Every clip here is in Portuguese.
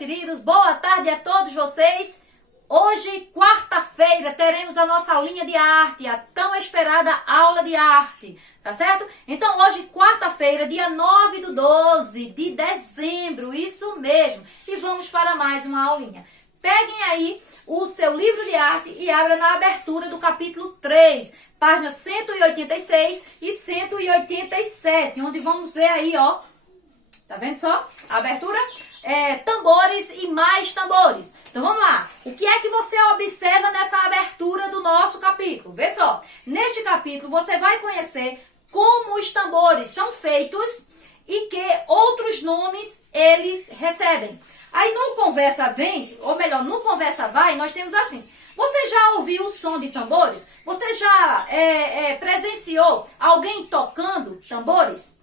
queridos, boa tarde a todos vocês. Hoje, quarta-feira, teremos a nossa aulinha de arte, a tão esperada aula de arte, tá certo? Então, hoje, quarta-feira, dia 9/12 de dezembro, isso mesmo. E vamos para mais uma aulinha. Peguem aí o seu livro de arte e abra na abertura do capítulo 3, páginas 186 e 187, onde vamos ver aí, ó, tá vendo só? A abertura? Tambores e mais tambores. Então vamos lá. O que é que você observa nessa abertura do nosso capítulo? Vê só. Neste capítulo você vai conhecer como os tambores são feitos e que outros nomes eles recebem. Aí no Conversa Vem, ou melhor, no Conversa Vai, nós temos assim. Você já ouviu o som de tambores? Você já presenciou alguém tocando tambores?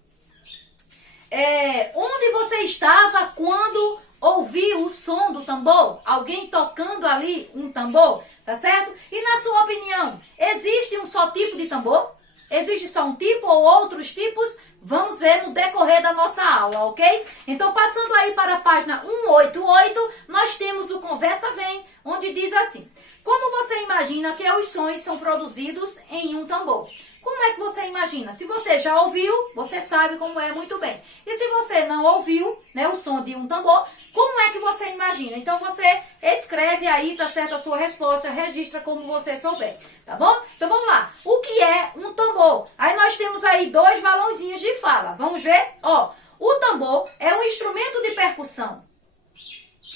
Onde você estava quando ouviu o som do tambor? Alguém tocando ali um tambor, tá certo? E na sua opinião, existe um só tipo de tambor? Existe só um tipo ou outros tipos? Vamos ver no decorrer da nossa aula, ok? Então, passando aí para a página 188, nós temos o Conversa Vem, onde diz assim: como você imagina que os sons são produzidos em um tambor? Como é que você imagina? Se você já ouviu, você sabe como é muito bem. E se você não ouviu, né, o som de um tambor, como é que você imagina? Então você escreve aí, tá certo, a sua resposta, registra como você souber, tá bom? Então vamos lá. O que é um tambor? Aí nós temos aí dois balãozinhos de fala. Vamos ver? Ó, o tambor é um instrumento de percussão.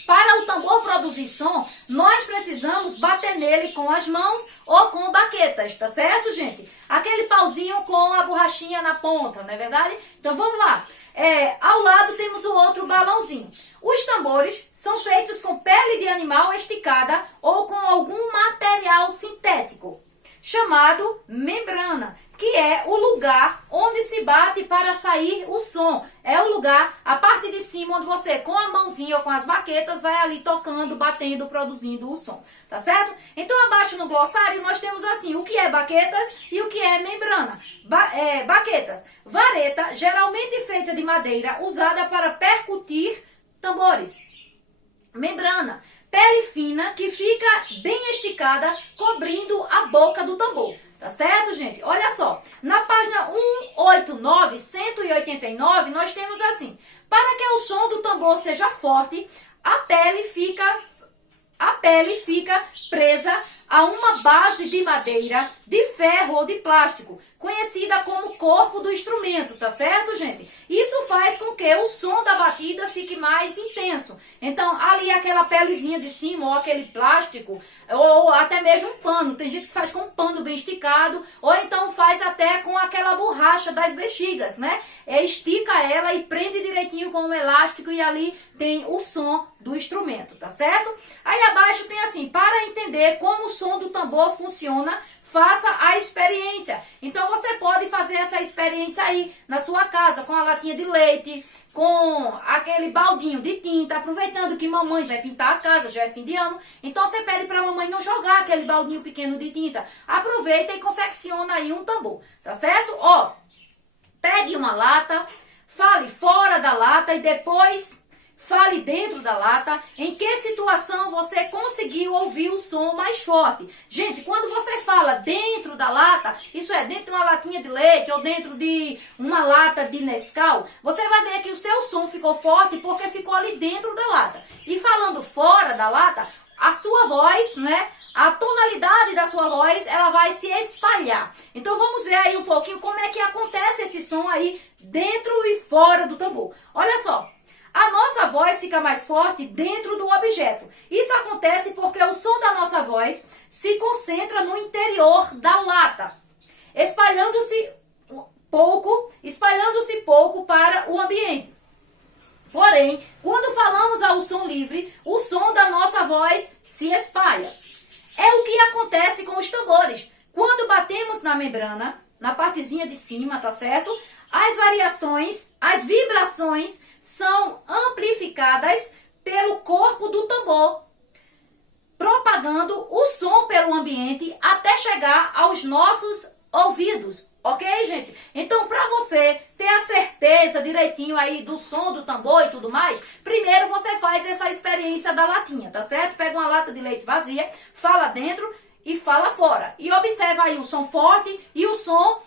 Para o tambor produzir som, nós precisamos bater nele com as mãos ou com baquetas, tá certo, gente? Aquele pauzinho com a borrachinha na ponta, não é verdade? Então vamos lá. Ao lado temos o outro balãozinho. Os tambores são feitos com pele de animal esticada ou com algum material sintético, chamado membrana, que é o lugar onde se bate para sair o som. É o lugar, a parte de cima, onde você, com a mãozinha ou com as baquetas, vai ali tocando, batendo, produzindo o som. Tá certo? Então, abaixo no glossário, nós temos assim, o que é baquetas e o que é membrana. Baquetas, vareta, geralmente feita de madeira, usada para percutir tambores. Membrana, pele fina que fica bem esticada, cobrindo a boca do tambor. Tá certo, gente? Olha só, na página 189, 189, nós temos assim: para que o som do tambor seja forte, a pele fica presa a uma base de madeira, de ferro ou de plástico, conhecida como corpo do instrumento, tá certo, gente? Isso faz com que o som da batida fique mais intenso. Então, ali aquela pelezinha de cima, ou aquele plástico, ou até mesmo um pano. Tem gente que faz com um pano bem esticado, ou então faz até com aquela borracha das bexigas, né? Estica ela e prende direitinho com um elástico e ali tem o som do instrumento, tá certo? Aí abaixo tem assim: para entender como o som do tambor funciona, faça a experiência. Então você pode fazer essa experiência aí na sua casa, com a latinha de leite, com aquele baldinho de tinta, aproveitando que mamãe vai pintar a casa, já é fim de ano. Então você pede para a mamãe não jogar aquele baldinho pequeno de tinta. Aproveita e confecciona aí um tambor, tá certo? Ó, pegue uma lata, fale fora da lata e depois fale dentro da lata em que situação você conseguiu ouvir o som mais forte. Gente, quando você fala dentro da lata, isso é, dentro de uma latinha de leite ou dentro de uma lata de Nescau, você vai ver que o seu som ficou forte porque ficou ali dentro da lata. E falando fora da lata, a sua voz, né? A tonalidade da sua voz, ela vai se espalhar. Então vamos ver aí um pouquinho como é que acontece esse som aí dentro e fora do tambor. Olha só. A nossa voz fica mais forte dentro do objeto. Isso acontece porque o som da nossa voz se concentra no interior da lata, espalhando-se pouco para o ambiente. Porém, quando falamos ao som livre, o som da nossa voz se espalha. É o que acontece com os tambores. Quando batemos na membrana, na partezinha de cima, tá certo? As vibrações são amplificadas pelo corpo do tambor, propagando o som pelo ambiente até chegar aos nossos ouvidos, Ok, gente? Então, para você ter a certeza direitinho aí do som do tambor e tudo mais, primeiro você faz essa experiência da latinha, tá certo? Pega uma lata de leite vazia, fala dentro e fala fora. E observa aí o som forte e o som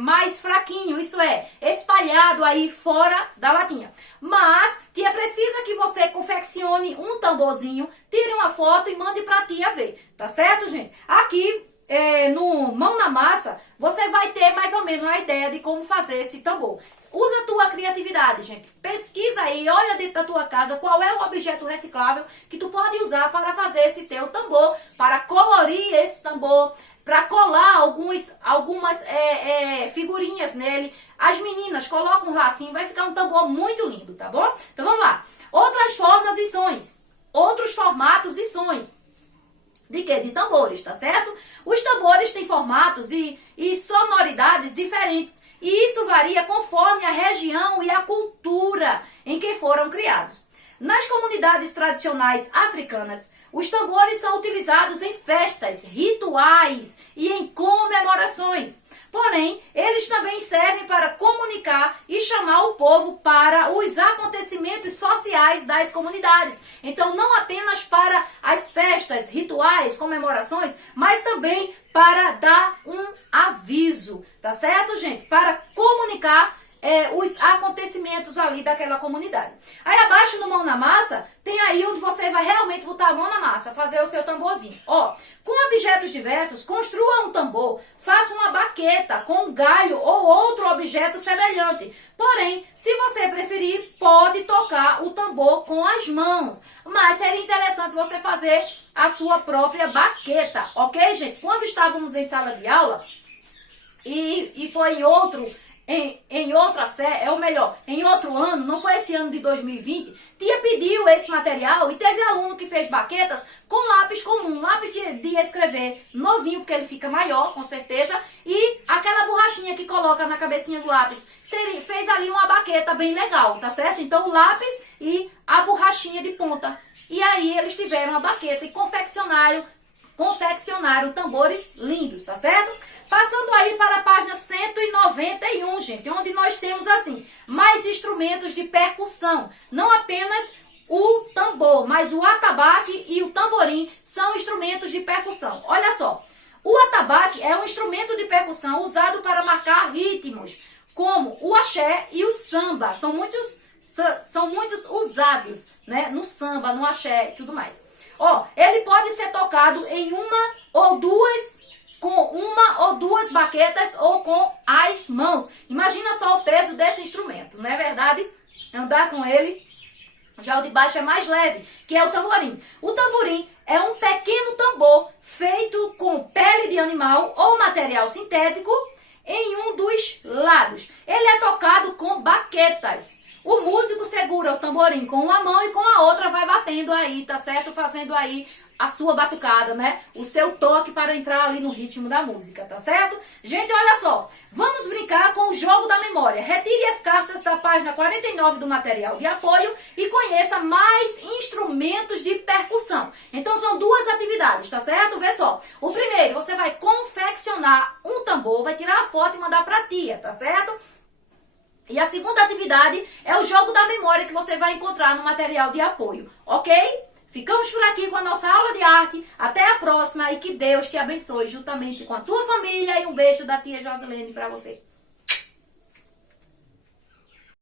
mais fraquinho, isso é, espalhado aí fora da latinha. Mas, tia precisa que você confeccione um tamborzinho, tire uma foto e mande pra tia ver, tá certo, gente? Aqui, no Mão na Massa, você vai ter mais ou menos uma ideia de como fazer esse tambor. Usa a tua criatividade, gente. Pesquisa aí, olha dentro da tua casa qual é o objeto reciclável que tu pode usar para fazer esse teu tambor, para colorir esse tambor, para colar algumas figurinhas nele. As meninas colocam um lacinho, vai ficar um tambor muito lindo, tá bom? Então vamos lá. Outras formas e sons. Outros formatos e sons. De quê? De tambores, tá certo? Os tambores têm formatos e sonoridades diferentes. E isso varia conforme a região e a cultura em que foram criados. Nas comunidades tradicionais africanas, os tambores são utilizados em festas, rituais e em comemorações. Porém, eles também servem para comunicar e chamar o povo para os acontecimentos sociais das comunidades. Então, não apenas para as festas, rituais, comemorações, mas também para dar um aviso, tá certo, gente? Para comunicar os acontecimentos ali daquela comunidade. Aí abaixo no Mão na Massa, tem aí onde você vai realmente botar a mão na massa, fazer o seu tamborzinho. Ó, com objetos diversos, construa um tambor, faça uma baqueta com um galho ou outro objeto semelhante. Porém, se você preferir, pode tocar o tambor com as mãos. Mas seria interessante você fazer a sua própria baqueta, ok, gente? Quando estávamos em sala de aula, e foi em outro ano, não foi esse ano de 2020, tia pediu esse material e teve aluno que fez baquetas com lápis comum, lápis de escrever novinho, porque ele fica maior, com certeza, e aquela borrachinha que coloca na cabecinha do lápis, fez ali uma baqueta bem legal, tá certo? Então o lápis e a borrachinha de ponta. E aí eles tiveram a baqueta e confeccionaram tambores lindos, tá certo? Passando aí para a página 191, gente, onde nós temos assim, mais instrumentos de percussão. Não apenas o tambor, mas o atabaque e o tamborim são instrumentos de percussão. Olha só, o atabaque é um instrumento de percussão usado para marcar ritmos, como o axé e o samba. São muitos usados, né, no samba, no axé e tudo mais. Ó, ele pode ser tocado em com uma ou duas baquetas ou com as mãos. Imagina só o peso desse instrumento, não é verdade? Andar com ele, já o de baixo é mais leve, que é o tamborim. O tamborim é um pequeno tambor feito com pele de animal ou material sintético em um dos lados. Ele é tocado com baquetas. O músico segura o tamborim com uma mão e com a outra vai batendo aí, tá certo? Fazendo aí a sua batucada, né? O seu toque para entrar ali no ritmo da música, tá certo? Gente, olha só. Vamos brincar com o jogo da memória. Retire as cartas da página 49 do material de apoio e conheça mais instrumentos de percussão. Então, são duas atividades, tá certo? Vê só. O primeiro, você vai confeccionar um tambor, vai tirar a foto e mandar pra tia, tá certo? E a segunda atividade é o jogo da memória que você vai encontrar no material de apoio, ok? Ficamos por aqui com a nossa aula de arte. Até a próxima e que Deus te abençoe juntamente com a tua família. E um beijo da tia Josilene para você.